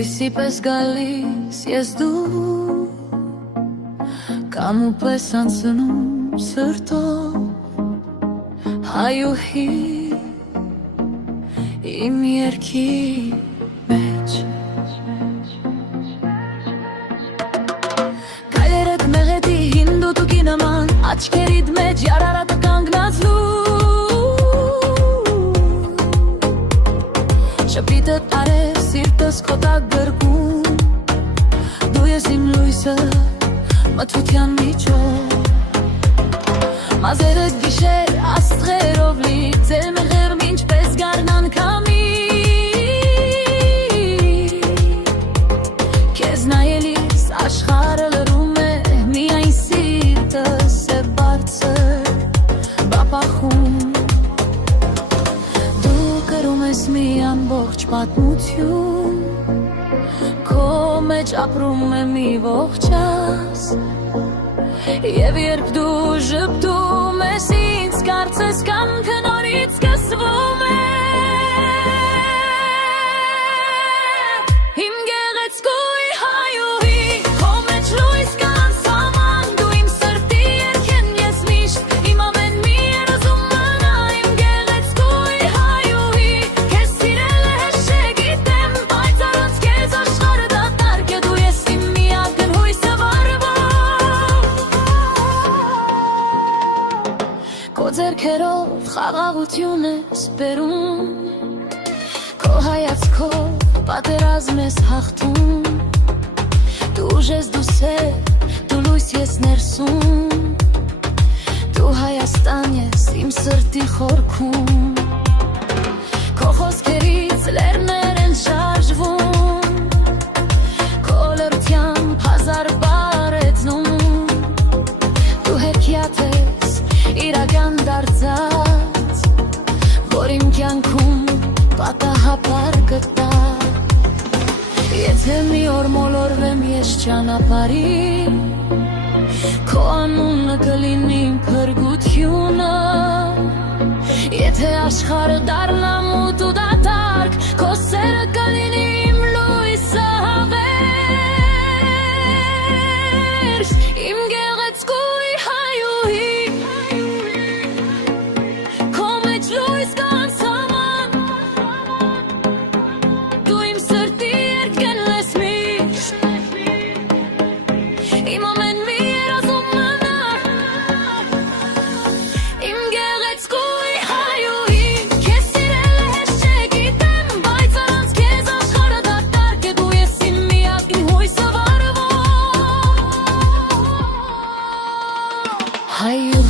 Լույսի պես գալիս ես դու Կամ ու պես անցնում սրտով Հայուհի իմ երգի մեջ Գայերդ մեղեդի հինդու տուկի նման Աչքերիդ մեջ ярարատը կանգնած Շպիտը տարև սիրտս կոտակ գրկում Դու ես իմ լույսը մթության միջով Մազերը գիշեր աստղերով լի Ձեր մեղերն ինչպես գարնան կամի Քեզ նայելիս աշխարհը լռում է Միայն սիրտս է բարձր բապախում Մի ամբողջ պատմություն Քո մեջ ապրում է մի ողջ աս Եվ երբ դու ժպտում ես ինձ Կարծես կյանքը նորից սկսվում է Իմ գեղեցկուի հայուհի Քո մեջ լույս կա անսահման Դու իմ սրտի երգն ես միշտ Իմ ամեն մի երազում մնա Իմ գեղեցկուի հայուհի Քեզ սիրել է հեշտ չգիտեմ Բայց առանց քեզ աշխարհը դատարկ է Դու ես իմ միակ հույսը վառվող Քո ձեռքերով խաղաղություն ես բերում Քո հայացքով պատերազմ ես հաղթում Դու ուժ ես, դու սեր, դու լույս ես ներսում Դու Հայաստան ես իմ սրտի խորքում Քո խոսքերից լեռներ են շարժվում Քո լրությամբ հազար բառ եծնում Դու հեքիաթ ես իրական դարձած Որ իմ կյանքում պատահաբար գտա Եթե մի օր մոլորվեմ ես ճանապարհին Քո անունը կլինի իմ փրկությունը Եթե աշխարհը դառնա մութ ու դատարկ Քո սերը կլինի իմ լույսը հավերժ Իմ գեղեցկուի հայուհի Քո մեջ լույս կա անսահման Դու իմ սրտի երգն ես միշտ Իմ ամեն մի երազում մնա Իմ գեղեցկուի հայուհի Քեզ սիրել է հեշտ չգիտեմ Բայց առանց քեզ աշխարհը դատարկ է Դու ես իմ միակ հույսը վառվող Հայուհի